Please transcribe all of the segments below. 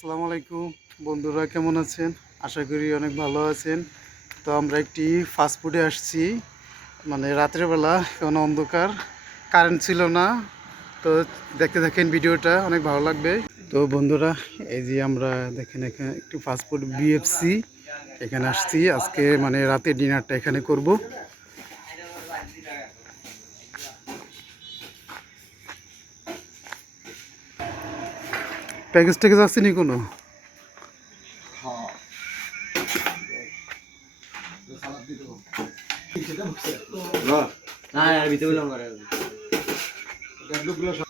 আসসালামু আলাইকুম বন্ধুরা, কেমন আছেন? আশা করি অনেক ভালো আছেন। তো আমরা একটি ফাস্টফুডে আসছি, মানে রাতের বেলা, কোনো অন্ধকার, কারেন্ট ছিল না। তো দেখতে দেখেন, ভিডিওটা অনেক ভালো লাগবে। তো বন্ধুরা, এই যে আমরা দেখেন এখানে একটু ফাস্টফুড বিএফসি এখানে আসছি। আজকে মানে রাতের ডিনারটা এখানে করব। প্যাকেজ ট্যাকেজ আছে নি কোনো?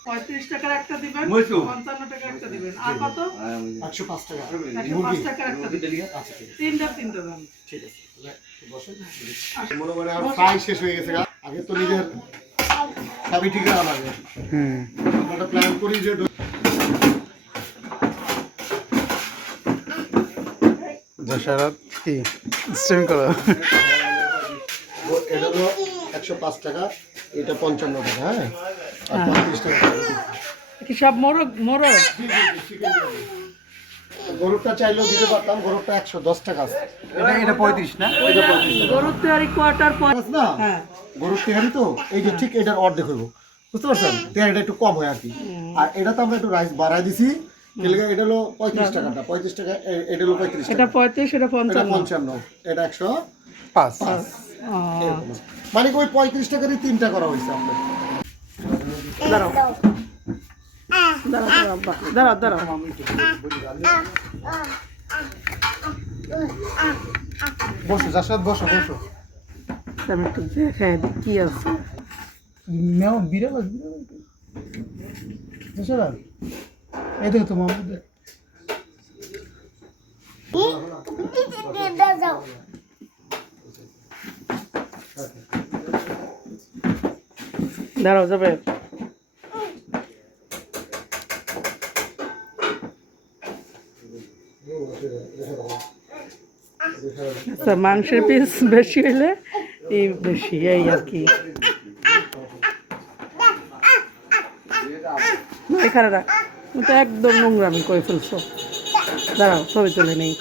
পঁয়ত্রিশ টাকার একটা দিবেন, 55 টাকা একটা দিবেন, আর কত? 105 টাকা। 105 টাকার একটা দিবেন। তিনটা দেন। ঠিক আছে, মনে করে আর ফ্রাই শেষ হয়ে গেছে। আগে তো নিজের সবই ঠিক করা লাগে। আমরা প্ল্যান করি যে দশারাত কি স্ট্রিম করা। এটা হলো 105 টাকা, এটা 55 টাকা। হ্যাঁ, আর 35 টাকা কি সব মোরগ গরুটা চাইলেও দিতে পারতাম। গরুটা 110 টাকা আছে। এটা 35 না? এটা 35 গরুর তেহারি কোয়ার্টার না। হ্যাঁ, গরুর তেহারি তো এই যে ঠিক এটার অর্ধেক হইব, বুঝতে পারছেন? তেহারিটা একটু কম হয় আর কি। আর এটা তো আমরা একটু রাইস বাড়াই দিছি। এটা হলো 35 টাকাটা, 35 টাকা। এটা হলো 35 টাকা। এটা 35, এটা 55। 55, এটা 105। মানে ওই 35 টাকারই তিনটা করা হয়েছে আপনার। দাঁড়াও দাঁড়াও দাঁড়াও। বসো জাসাদ, বসো বসো। আমি একটু দেখাই দিই কি আছে। মেও বিড়াল জাসাদ, এই দেখো তো মামু। দাঁড়াও যাবে। আচ্ছা, মাংসের পিস বেশি হইলে এই বেশি, এই আর কি। এখানে রাখ, তুমি তো একদম নোংরামি করে ফেলছো। দাঁড়াও, ছবি তুলে নেই।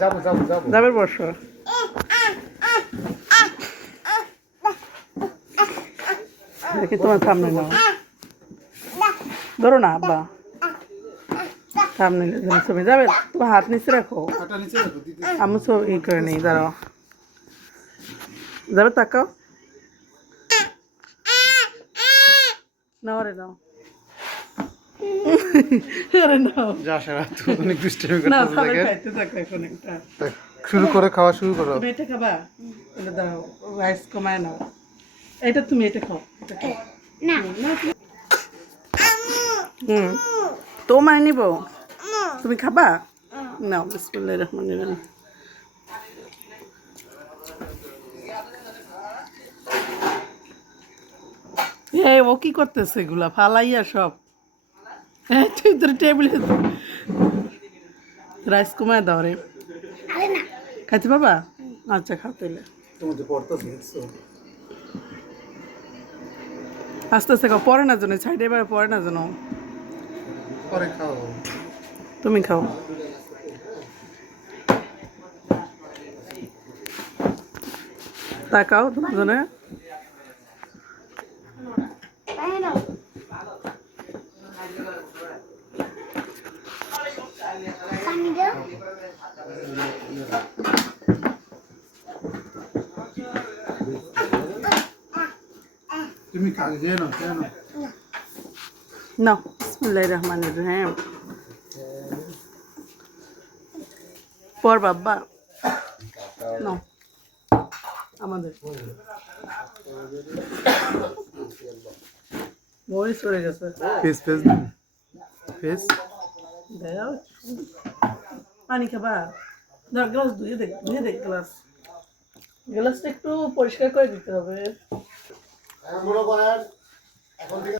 যাবো যাবো যাবো। যাবে বসো। দেখি তোমার সামনে নাও, ধরো না আব্বা, সামনে ছবি যাবে। তোমার হাত নিচে রাখো, হাঁটা নিচে রাখো, দিতে আমি ছবি ই করে নেই। দাঁড়াও, যাবে, তাকাও। নাও রে নাও। আরে নাও। জাসাদ তো অনেক দুষ্টামি না, করতেছে তাহলে দেখেন। খাইতে থাকো এখন একটা। শুরু করে খাওয়া শুরু করো। তুমি এটা খাবা? এটা দাও, রাইস কমায় নাও। এটা তুমি এটা খাও, এটা খাও। না তোমায় নিব, তুমি খাবা? নাও, বিসমিল্লাহির রহমানির রহিম। এই ও কি করতেছে এগুলা ফালাইয়া সব? তুই তোর টেবিলে রাইস কমায় দাও রে। খাইতে পারবা? আচ্ছা, খাও তাইলে। তোমাদের পড়তেছে দেখছো? আস্তে আস্তে খাও, পরে না জানো, সাইডে এবার পরে না জানো। পরে খাও। তুমি খাও। তাকাও দুজনে। তুমি কাগজে নাও, কেন? নাও, বিসমিল্লাহির রহমানির রহিম। পর বাবা নাও, আমাদের মরিচ পড়ে গেছে। Face face face. দাও, পানি খাবা? দাও, গ্লাস ধুয়ে দেখ গ্লাসটা একটু পরিষ্কার করে দিতে হবে। এখন থেকে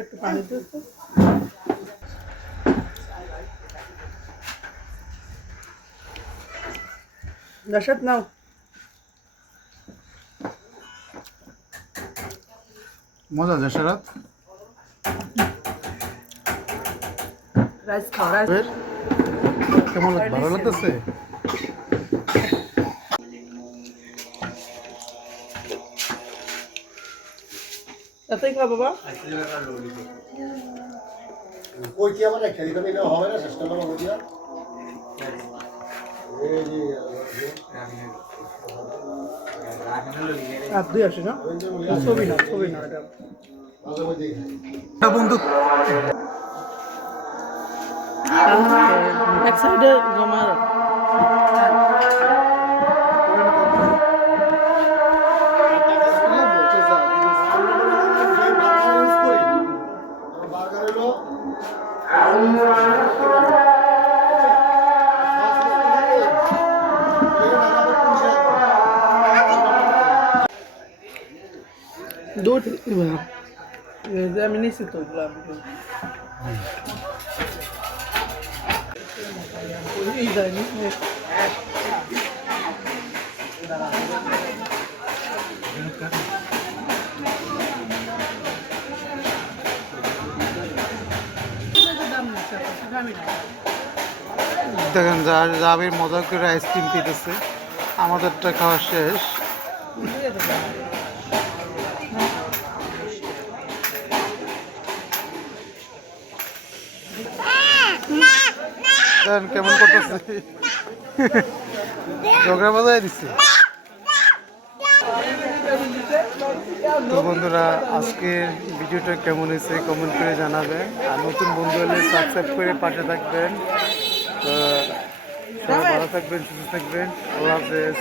একটু পানি দিতে। দশাত নাও। মজা জাসারাত। রাইস খাও রাইস। এর কেমন ভালো লাগতেছে? এতই খাও বাবা। ওই কি আমার খেলি খাবি না হবে না চেষ্টা করো বুঝিয়া আর দুই আসে না, ছবি না এটা। মাঝে মধ্যে বন্ধু এক সাইডে জমা বার্গার হলো দূর আমি নিচ্ছি তো ওগুলো এই যায়নি। দেখেন জাবির মজা করে আইসক্রিম খেতেছে, আমাদেরটা খাওয়া শেষ। দেখেন কেমন করতেছে, ঝগড়া বাজায় দিচ্ছে। তো বন্ধুরা, আজকের ভিডিওটা কেমন হয়েছে কমেন্ট করে জানাবেন, আর নতুন বন্ধু হলে সাবস্ক্রাইব করে পাশে থাকবেন। তো সবাই ভালো থাকবেন, সুস্থ থাকবেন, আল্লাহ হাফেজ।